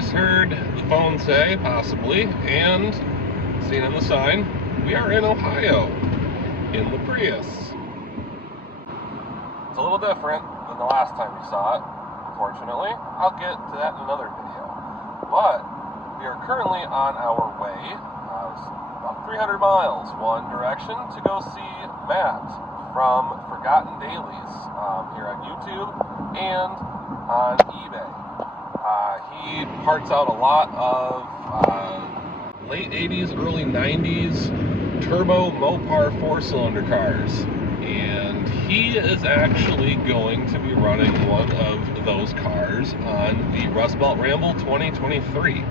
just heard the phone say, possibly, and seen on the sign, we are in Ohio, in the Prius. It's a little different than the last time you saw it, unfortunately. I'll get to that in another video. But we are currently on our way, about 300 miles one direction, to go see Matt from Forgotten Dailies here on YouTube and on eBay. He parts out a lot of late 80s, early 90s turbo Mopar 4-cylinder cars. And he is actually going to be running one of those cars on the Rust Belt Ramble 2023.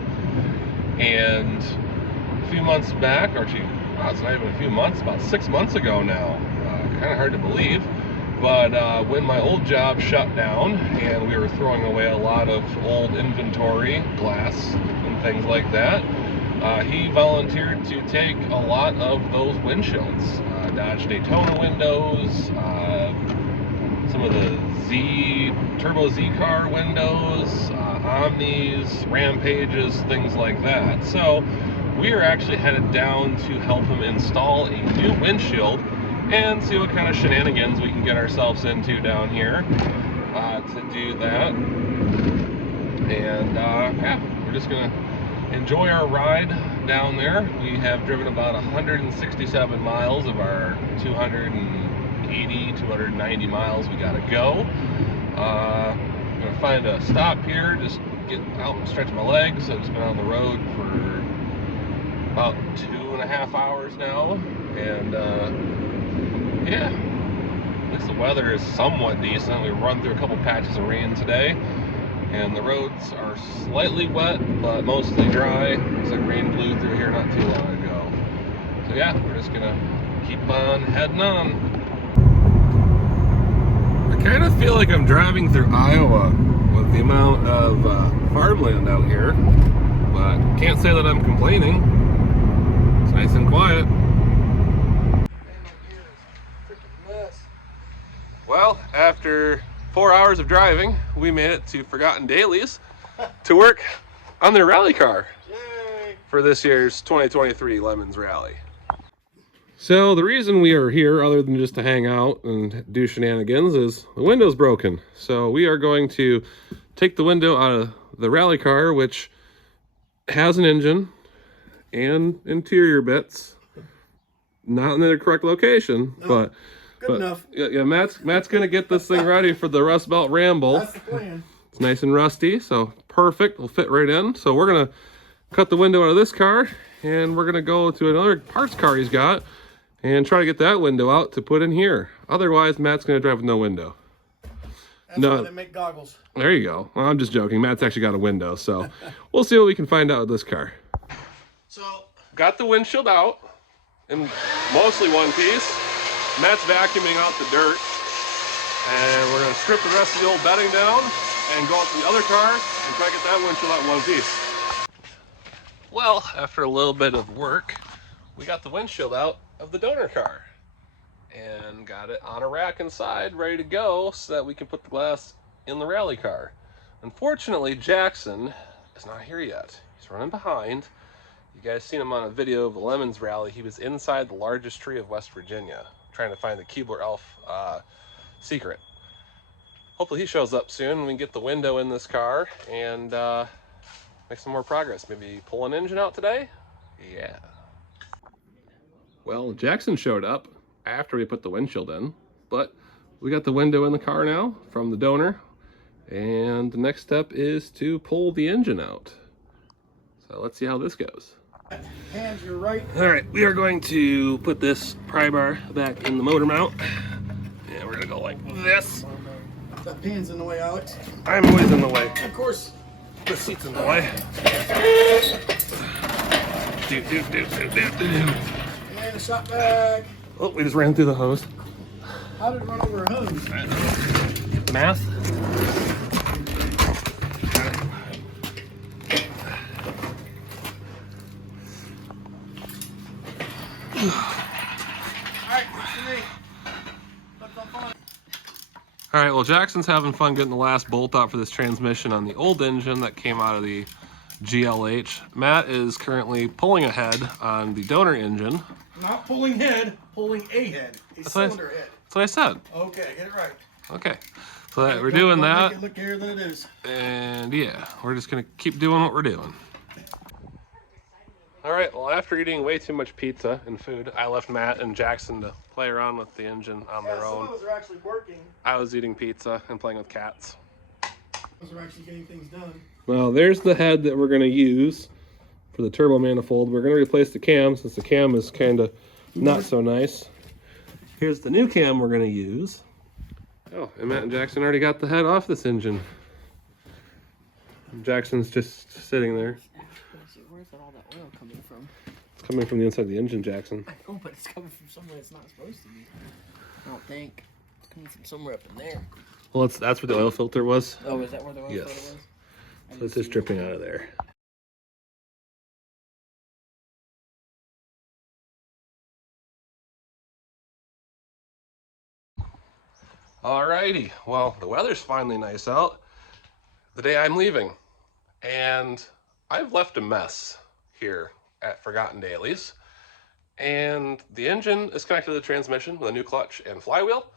And a few months back, or actually, it's not even a few months, about 6 months ago now, kind of hard to believe, but when my old job shut down and we were throwing away a lot of old inventory, glass and things like that, he volunteered to take a lot of those windshields, Dodge Daytona windows, some of the Turbo Z car windows, Omnis, Rampages, things like that. So we are actually headed down to help him install a new windshield and see what kind of shenanigans we can get ourselves into down here to do that. And yeah, we're just gonna enjoy our ride down there. We have driven about 167 miles of our 290 miles we gotta go. I'm gonna find a stop here, just get out and stretch my legs. I've just been on the road for about 2.5 hours now, and yeah, at least the weather is somewhat decent. We run through a couple patches of rain today, and the roads are slightly wet, but mostly dry. Looks like rain blew through here not too long ago. So yeah, we're just gonna keep on heading on. I kind of feel like I'm driving through Iowa with the amount of farmland out here, but can't say that I'm complaining. It's nice and quiet. Well, after 4 hours of driving, we made it to Forgotten Dailies to work on their rally car. Yay! For this year's 2023 Lemons Rally. So the reason we are here, other than just to hang out and do shenanigans, is the window's broken. So we are going to take the window out of the rally car, which has an engine and interior bits, not in the correct location, no. But enough. Yeah, Matt's gonna get this thing ready for the Rust Belt Ramble. That's the plan. It's nice and rusty, so perfect. Will fit right in. So we're gonna cut the window out of this car, and we're gonna go to another parts car he's got, and try to get that window out to put in here. Otherwise, Matt's gonna drive with no window. That's why they make goggles. There you go. Well, I'm just joking. Matt's actually got a window, so we'll see what we can find out with this car. So got the windshield out in mostly one piece. Matt's vacuuming out the dirt, and we're going to strip the rest of the old bedding down and go out to the other car and try to get that windshield out in one piece. Well, after a little bit of work, we got the windshield out of the donor car and got it on a rack inside, ready to go so that we can put the glass in the rally car. Unfortunately, Jackson is not here yet. He's running behind. You guys seen him on a video of the Lemons Rally. He was inside the largest tree of West Virginia, trying to find the Keebler Elf secret. Hopefully he shows up soon and we can get the window in this car and make some more progress. Maybe pull an engine out today? Yeah. Well, Jackson showed up after we put the windshield in, but we got the window in the car now from the donor, and the next step is to pull the engine out. So let's see how this goes. Hands your right. All right, we are going to put this pry bar back in the motor mount, and we're gonna go like this. That pan's in the way, Alex. I'm always in the way. Of course. The seat's in the way. And a shot back. Oh, we just ran through the hose. How did it run over a hose? Math. Alright, well, Jackson's having fun getting the last bolt out for this transmission on the old engine that came out of the GLH. Matt is currently pulling ahead on the donor engine. Not pulling head, pulling a head. Cylinder head. That's what I said. Okay, get it right. Okay. So we're doing that. Make it look hairier than it is. And yeah, we're just gonna keep doing what we're doing. All right, well, after eating way too much pizza and food, I left Matt and Jackson to play around with the engine on their own. Some of those are actually working. I was eating pizza and playing with cats. Those are actually getting things done. Well, there's the head that we're gonna use for the turbo manifold. We're gonna replace the cam since the cam is kind of not so nice. Here's the new cam we're gonna use. Oh, and Matt and Jackson already got the head off this engine. Jackson's just sitting there. Where's all that oil coming from? It's coming from the inside of the engine, Jackson. I know, but it's coming from somewhere it's not supposed to be. I don't think. It's coming from somewhere up in there. Well, that's where the oil filter was. Oh, is that where the oil filter was? So it's just dripping out of there. Alrighty, well, the weather's finally nice out. The day I'm leaving. And I've left a mess here at Forgotten Dailies. And the engine is connected to the transmission with a new clutch and flywheel.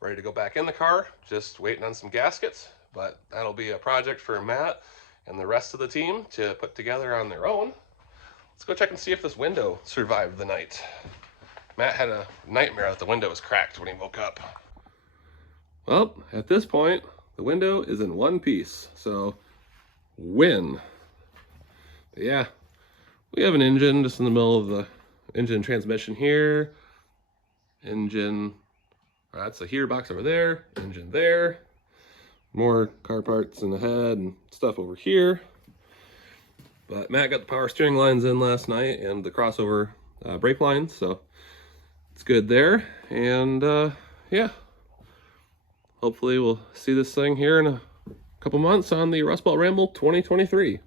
Ready to go back in the car, just waiting on some gaskets. But that'll be a project for Matt and the rest of the team to put together on their own. Let's go check and see if this window survived the night. Matt had a nightmare that the window was cracked when he woke up. Well, at this point, the window is in one piece, so win. But yeah, we have an engine just in the middle of the engine transmission here. Engine, that's a heater box over there, engine there. More car parts in the head and stuff over here. But Matt got the power steering lines in last night and the crossover brake lines, so it's good there. And yeah, hopefully we'll see this thing here in a couple months on the Rust Belt Ramble 2023.